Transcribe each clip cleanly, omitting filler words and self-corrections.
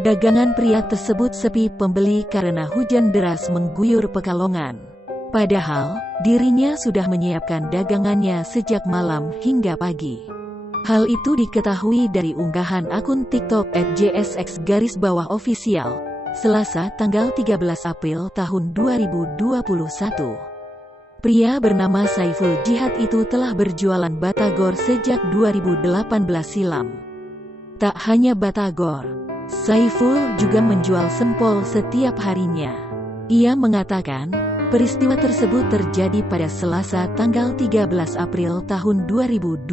Dagangan pria tersebut sepi pembeli karena hujan deras mengguyur Pekalongan. Padahal, dirinya sudah menyiapkan dagangannya sejak malam hingga pagi. Hal itu diketahui dari unggahan akun TikTok @jsx_official, Selasa tanggal 13 April tahun 2021. Pria bernama Saiful Jihad itu telah berjualan batagor sejak 2018 silam. Tak hanya batagor, Saiful juga menjual sempol setiap harinya. Ia mengatakan, peristiwa tersebut terjadi pada Selasa tanggal 13 April tahun 2021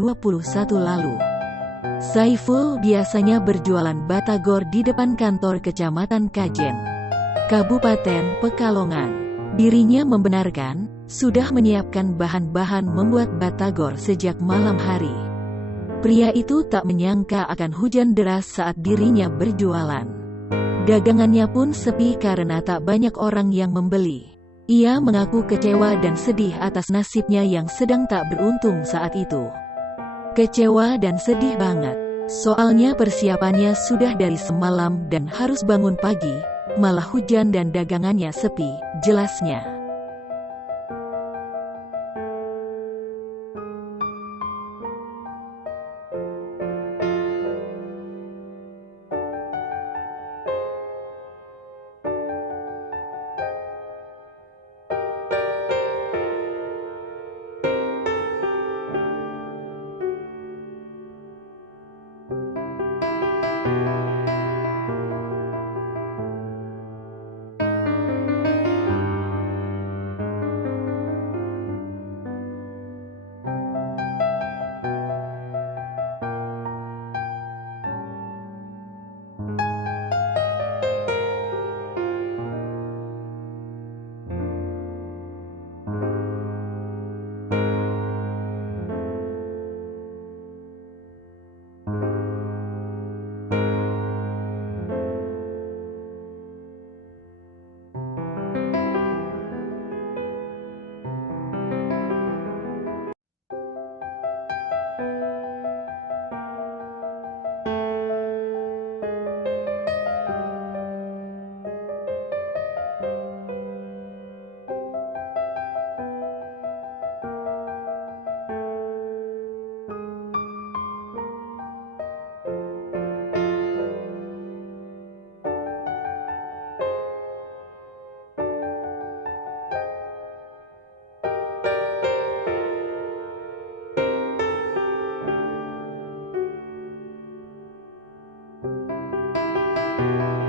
lalu. Saiful biasanya berjualan batagor di depan kantor Kecamatan Kajen, Kabupaten Pekalongan. Dirinya membenarkan, sudah menyiapkan bahan-bahan membuat batagor sejak malam hari. Pria itu tak menyangka akan hujan deras saat dirinya berjualan. Dagangannya pun sepi karena tak banyak orang yang membeli. Ia mengaku kecewa dan sedih atas nasibnya yang sedang tak beruntung saat itu. Kecewa dan sedih banget. Soalnya persiapannya sudah dari semalam dan harus bangun pagi, malah hujan dan dagangannya sepi, jelasnya.